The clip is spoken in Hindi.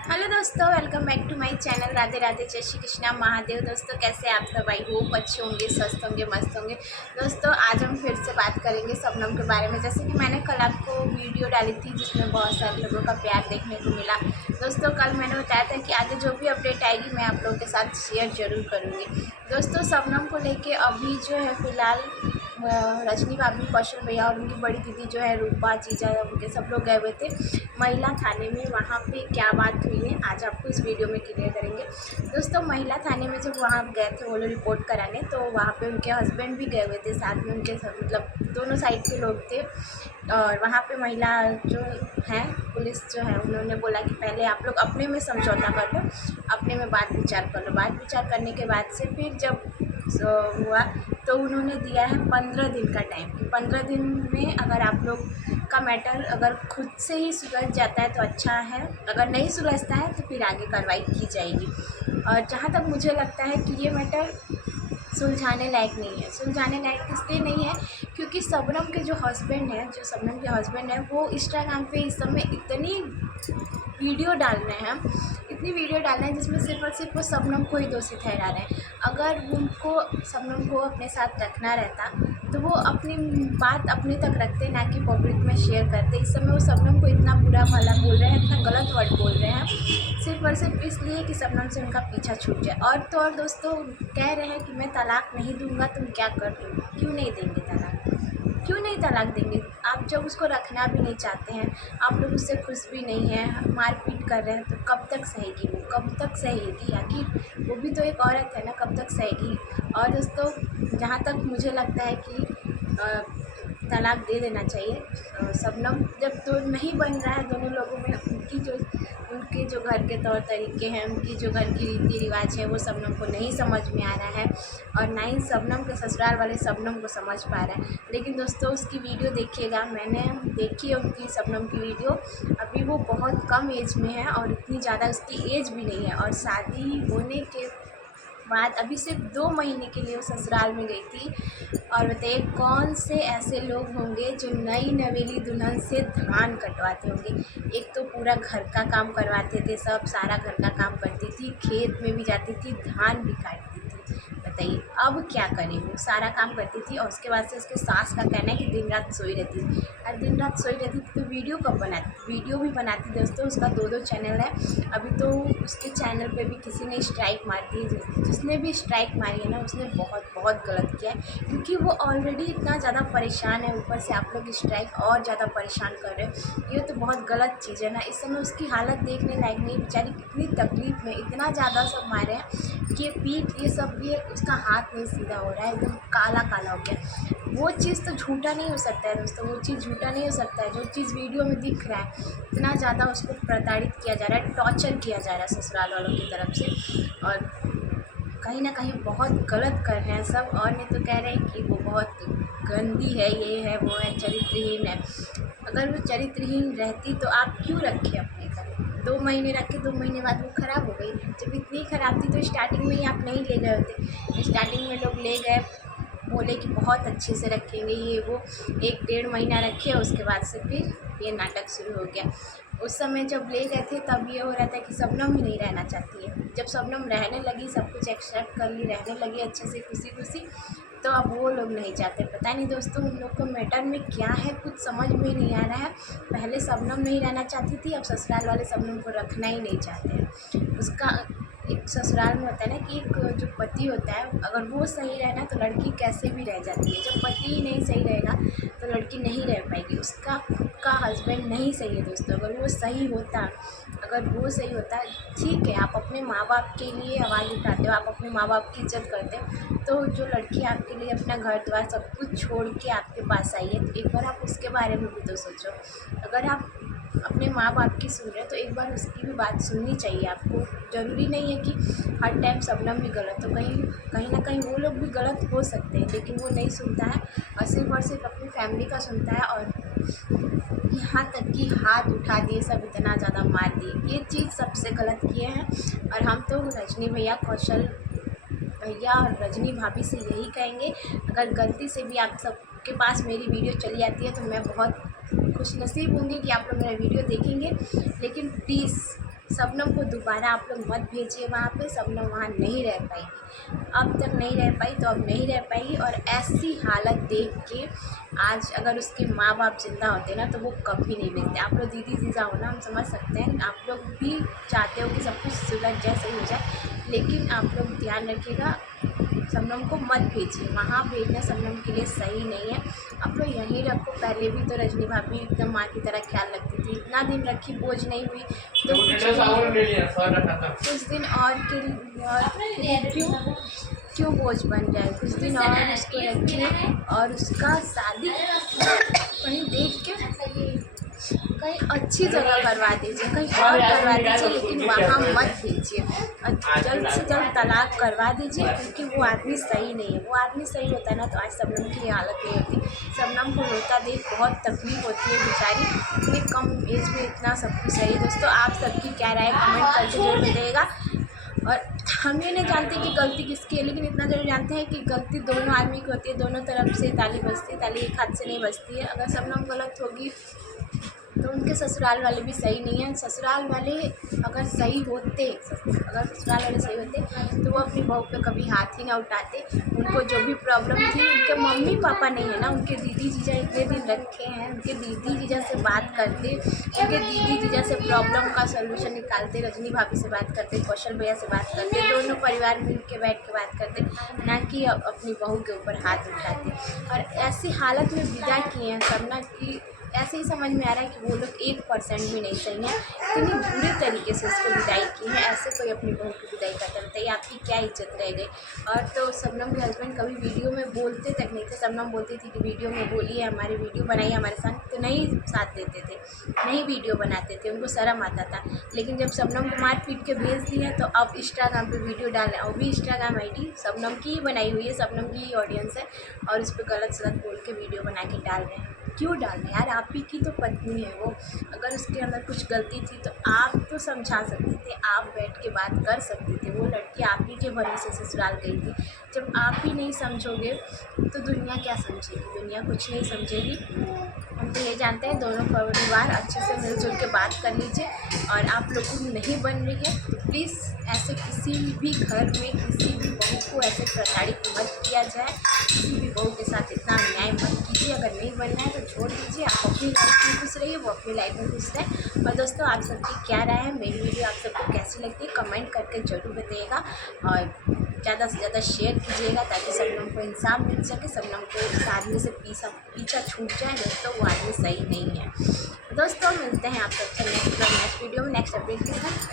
हेलो दोस्तों, welcome back to my channel. Radhe Radhe, जय श्री कृष्णा महादेव। दोस्तों कैसे आप सब? आई होप अच्छे होंगे, स्वस्थ होंगे, मस्त होंगे। दोस्तों आज हम फिर से बात करेंगे शबनम के बारे में। जैसे कि मैंने कल आपको वीडियो डाली थी जिसमें बहुत सारे लोगों का प्यार देखने को मिला। दोस्तों कल मैंने बताया था कि आगे जो भी अपडेट आएगी मैं आप लोगों के साथ शेयर जरूर करूँगी। दोस्तों शबनम को लेके अभी जो है फ़िलहाल रजनी भाभी, कौशल भैया और उनकी बड़ी दीदी जो है रूपा, जीजा, उनके सब लोग गए हुए थे महिला थाने में। वहाँ पे क्या बात हुई है आज आपको इस वीडियो में क्लियर करेंगे। दोस्तों महिला थाने में जब वहाँ गए थे वो लोग रिपोर्ट कराने, तो वहाँ पे उनके हस्बैंड भी गए हुए थे साथ में। उनके सब मतलब दोनों साइड के लोग थे। और वहाँ पे महिला जो है, पुलिस जो है, उन्होंने बोला कि पहले आप लोग अपने में समझौता कर लो, अपने में बात विचार कर लो। बात विचार करने के बाद से फिर जब हुआ तो उन्होंने दिया है 15 दिन का टाइम कि 15 दिन में अगर आप लोग का मैटर अगर खुद से ही सुलझ जाता है तो अच्छा है, अगर नहीं सुलझता है तो फिर आगे कार्रवाई की जाएगी। और जहाँ तक मुझे लगता है कि ये मैटर सुलझाने लायक नहीं है। सुलझाने लायक इसलिए नहीं है क्योंकि शबनम के जो हस्बैंड हैं, जो शबनम के हस्बैंड हैं, वो इंस्टाग्राम पे इस समय इतनी वीडियो डाल रहे हैं, इतनी वीडियो डाल रहे हैं जिसमें सिर्फ और सिर्फ वो शबनम को ही दोषी ठहरा रहे हैं। अगर उनको शबनम को अपने साथ रखना रहता तो वो अपनी बात अपने तक रखते, ना कि पब्लिक में शेयर करते। इस समय वो शबनम को इतना बुरा भला बोल रहे हैं, इतना गलत वर्ड बोल रहे हैं सिर्फ और सिर्फ इसलिए कि शबनम से उनका पीछा छूट जाए। और तो और दोस्तों कह रहे हैं कि मैं तलाक नहीं दूंगा, तुम क्या कर दो? क्यों नहीं देंगे तलाक? क्यों नहीं तलाक देंगे? आप जब उसको रखना भी नहीं चाहते हैं, आप लोग उससे खुश भी नहीं हैं, मारपीट कर रहे हैं, तो कब तक सहेगी वो? कब तक सहेगी? आखिर वो भी तो एक औरत है ना, कब तक सहेगी? और दोस्तों जहाँ तक मुझे लगता है कि तलाक दे देना चाहिए। शबनम जब तो नहीं बन रहा है दोनों लोगों में, उनके जो घर के तौर तरीके हैं, उनकी जो घर की रीति रिवाज है, वो शबनम को नहीं समझ में आ रहा है और ना ही शबनम के ससुराल वाले शबनम को समझ पा रहे हैं। लेकिन दोस्तों उसकी वीडियो देखिएगा, मैंने देखी है उनकी शबनम की वीडियो। अभी वो बहुत कम एज में है और इतनी ज़्यादा उसकी एज भी नहीं है, और शादी होने के बाद अभी सिर्फ 2 महीने के लिए वो ससुराल में गई थी। और बताइए कौन से ऐसे लोग होंगे जो नई नवेली दुल्हन से धान कटवाते होंगे? एक तो पूरा घर का काम करवाते थे, सब सारा घर का काम करती थी, खेत में भी जाती थी, धान भी काटती थी। बताइए अब क्या करें? वो सारा काम करती थी और उसके बाद से उसके सास का कहना है कि दिन रात सोई रहती थी। और दिन रात सोई रहती थी तो वीडियो कब बनाती? वीडियो भी बनाती दोस्तों। उसका 2 चैनल है। अभी तो उसके चैनल पे भी किसी ने स्ट्राइक मार दी है। जिसने भी स्ट्राइक मारी है ना, उसने बहुत बहुत गलत किया है, क्योंकि वो ऑलरेडी इतना ज़्यादा परेशान है, ऊपर से आप लोग स्ट्राइक और ज़्यादा परेशान कर रहे हो। ये तो बहुत गलत चीज़ है ना। इस समय उसकी हालत देखने लायक नहीं। बेचारी कितनी तकलीफ़ में, इतना ज़्यादा सब मारे हैं कि ये पीठ, ये सब, ये उसका हाथ नहीं सीधा हो रहा है, एकदम काला काला हो गया। वो चीज़ तो झूठा नहीं हो सकता है दोस्तों, वो चीज़ झूठा नहीं हो सकता है। जो चीज़ वीडियो में दिख रहा है, इतना ज़्यादा उसको प्रताड़ित किया जा रहा है, टॉर्चर किया जा रहा है ससुराल वालों की तरफ से, और कहीं ना कहीं बहुत गलत कर रहे हैं सब। और नहीं तो कह रहे हैं कि वो बहुत गंदी है, ये है, वो है, चरित्रहीन है। अगर वो चरित्रहीन रहती तो आप क्यों रखे अपने घर? 2 महीने रखे, 2 महीने बाद वो ख़राब हो गई। जब इतनी ख़राब थी तो स्टार्टिंग में ही आप नहीं ले गए होते। स्टार्टिंग में लोग ले गए, बोले कि बहुत अच्छे से रखेंगे, ये वो, 1 डेढ़ महीना रखे, उसके बाद से फिर ये नाटक शुरू हो गया। उस समय जब ले गए थे तब ये हो रहा था कि शबनम ही नहीं रहना चाहती है। जब शबनम रहने लगी, सब कुछ एक्सेप्ट कर ली, रहने लगी अच्छे से खुशी खुशी, तो अब वो लोग नहीं चाहते। पता नहीं दोस्तों उन लोग को मैटर में क्या है, कुछ समझ में नहीं आ रहा है। पहले शबनम नहीं रहना चाहती थी, अब ससुराल वाले शबनम को रखना ही नहीं चाहते हैं। उसका एक ससुराल में होता है ना कि एक जो पति होता है, अगर वो सही रहना तो लड़की कैसे भी रह जाती है। जब पति ही नहीं सही रहेगा तो लड़की नहीं रह पाएगी। उसका खुद का हस्बैंड नहीं सही है दोस्तों। अगर वो सही होता, अगर वो सही होता, ठीक है, आप अपने माँ बाप के लिए आवाज़ उठाते हो, आप अपने माँ बाप की इज्जत करते हो, तो जो लड़की आपके लिए अपना घर द्वार सब कुछ छोड़ के आपके पास आई है, तो एक बार आप उसके बारे में भी तो सोचो। अगर आप अपने माँ बाप की सुन रहे हैं तो एक बार उसकी भी बात सुननी चाहिए आपको। ज़रूरी नहीं है कि हर टाइम शबनम भी गलत हो, कहीं कहीं ना कहीं वो लोग भी गलत हो सकते हैं, लेकिन वो नहीं सुनता है और सिर्फ अपनी फैमिली का सुनता है। और यहाँ तक कि हाथ उठा दिए, सब इतना ज़्यादा मार दिए, ये चीज़ सबसे गलत किए हैं। और हम तो रजनी भैया, कौशल भैया और रजनी भाभी से यही कहेंगे, अगर गलती से भी आप सबके पास मेरी वीडियो चली आती है तो मैं बहुत खुशनसीब होंगी कि आप लोग मेरा वीडियो देखेंगे। लेकिन प्लीज़ शबनम को दोबारा आप लोग मत भेजिए वहाँ पे। शबनम वहाँ नहीं रह पाएगी, अब तक नहीं रह पाई तो अब नहीं रह पाएगी। और ऐसी हालत देख के आज अगर उसके माँ बाप जिंदा होते ना तो वो कभी नहीं भेजते। आप लोग दीदी जीजा हो ना, हम समझ सकते हैं, आप लोग भी चाहते हो कि सब कुछ सुलझ जाए, सही हो जाए, लेकिन आप लोग ध्यान रखिएगा, शबनम को मत भेजिए वहाँ। भेजना शबनम के लिए सही नहीं है। आप लोग यहीं रखो। पहले भी तो रजनी भाभी एकदम माँ की तरह ख्याल रखती थी, इतना दिन रखी, बोझ नहीं हुई तो कुछ दिन और क्यों बोझ बन जाए। कुछ दिन और उसको रखिए और उसका शादी कहीं देख के कहीं अच्छी जगह करवा दीजिए, कहीं और करवा दीजिए, लेकिन वहाँ मत भेजिए। जल्द से जल्द तलाक करवा दीजिए, क्योंकि वो आदमी सही नहीं है। वो आदमी सही होता है ना तो आज शबनम की ये हालत नहीं होती। शबनम को रोता देख बहुत तकलीफ होती है बेचारी, इतनी कम एज में इतना सब कुछ सही। दोस्तों आप सबकी क्या राय कमेंट करके जरूर बताइएगा। और हम ये नहीं जानते कि गलती किसकी है, लेकिन इतना जरूर जानते हैं कि गलती दोनों आदमी की होती है, दोनों तरफ से ताली बजती है, ताली एक हाथ से नहीं बजती है। अगर शबनम गलत होगी तो उनके ससुराल वाले भी सही नहीं हैं। ससुराल वाले अगर सही होते तो वो अपनी बहू पे कभी हाथ ही ना उठाते। उनको जो भी प्रॉब्लम थी, उनके मम्मी पापा नहीं है ना, उनके दीदी जीजा इतने दिन रखे हैं, उनके दीदी जीजा से बात करते, उनके दीदी जीजा से प्रॉब्लम का सलूशन निकालते, रजनी भाभी से बात करते, कौशल भैया से बात करते, दोनों परिवार मिल के बैठ के बात करते, ना कि अपनी बहू के ऊपर हाथ उठाते। और ऐसी हालत में विदा किए हैं सबना कि ऐसे ही समझ में आ रहा है कि वो लोग 1% भी नहीं सही है। इतनी बुरी तरीके से उसको विदाई की है, ऐसे कोई अपनी बहू की विदाई करता है, बताइए आपकी क्या इज्जत रह गई। और तो शबनम के हस्बैंड कभी वीडियो में बोलते तक नहीं थे। शबनम बोलती थी कि वीडियो में बोलिए, हमारी वीडियो बनाइए हमारे साथ, तो नहीं साथ देते थे, नहीं वीडियो बनाते थे, उनको शर्म आता था। लेकिन जब शबनम को मार पीट के भेज दिया तो अब इंस्टाग्राम पर वीडियो डाल रहे हैं, वो भी इंस्टाग्राम ID शबनम की ही बनाई हुई है, शबनम की ही ऑडियंस है, और उस पर गलत सलत बोल के वीडियो बना के डाल रहे हैं। क्यों डाल रहे हैं यार, आप ही की तो पत्नी है वो। अगर उसके अंदर कुछ गलती थी तो आप तो समझा सकते थे, आप बैठ के बात कर सकते थे। वो लड़की आप ही के भरोसे ससुराल गई थी। जब आप ही नहीं समझोगे तो दुनिया क्या समझेगी, दुनिया कुछ नहीं समझेगी। हम तो ये जानते हैं दोनों परिवार अच्छे से मिलजुल के बात कर लीजिए। और आप लोगों को नहीं बन रही है तो प्लीज़ ऐसे किसी भी घर में किसी भी बहू को ऐसे प्रताड़ित मत किया जाए, किसी भी बहू के साथ इतना अन्याय मत कीजिए। अगर नहीं बनना है तो छोड़ दीजिए, आप अपनी लाइफ में खुश रहिए, वो अपनी लाइफ में खुश रहे। और दोस्तों आप सबकी क्या राय है, मेरी वीडियो आप सबको कैसी लगती है कमेंट करके ज़रूर बताइएगा। और ज़्यादा से ज़्यादा शेयर कीजिएगा ताकि शबनम को इंसाफ मिल सके, शबनम को इस आदमी से पीछा छूट जाए। दोस्तों वो आदमी सही नहीं है। दोस्तों मिलते हैं आप सबसे नेक्स्ट वीडियो में नेक्स्ट अपडेट के साथ।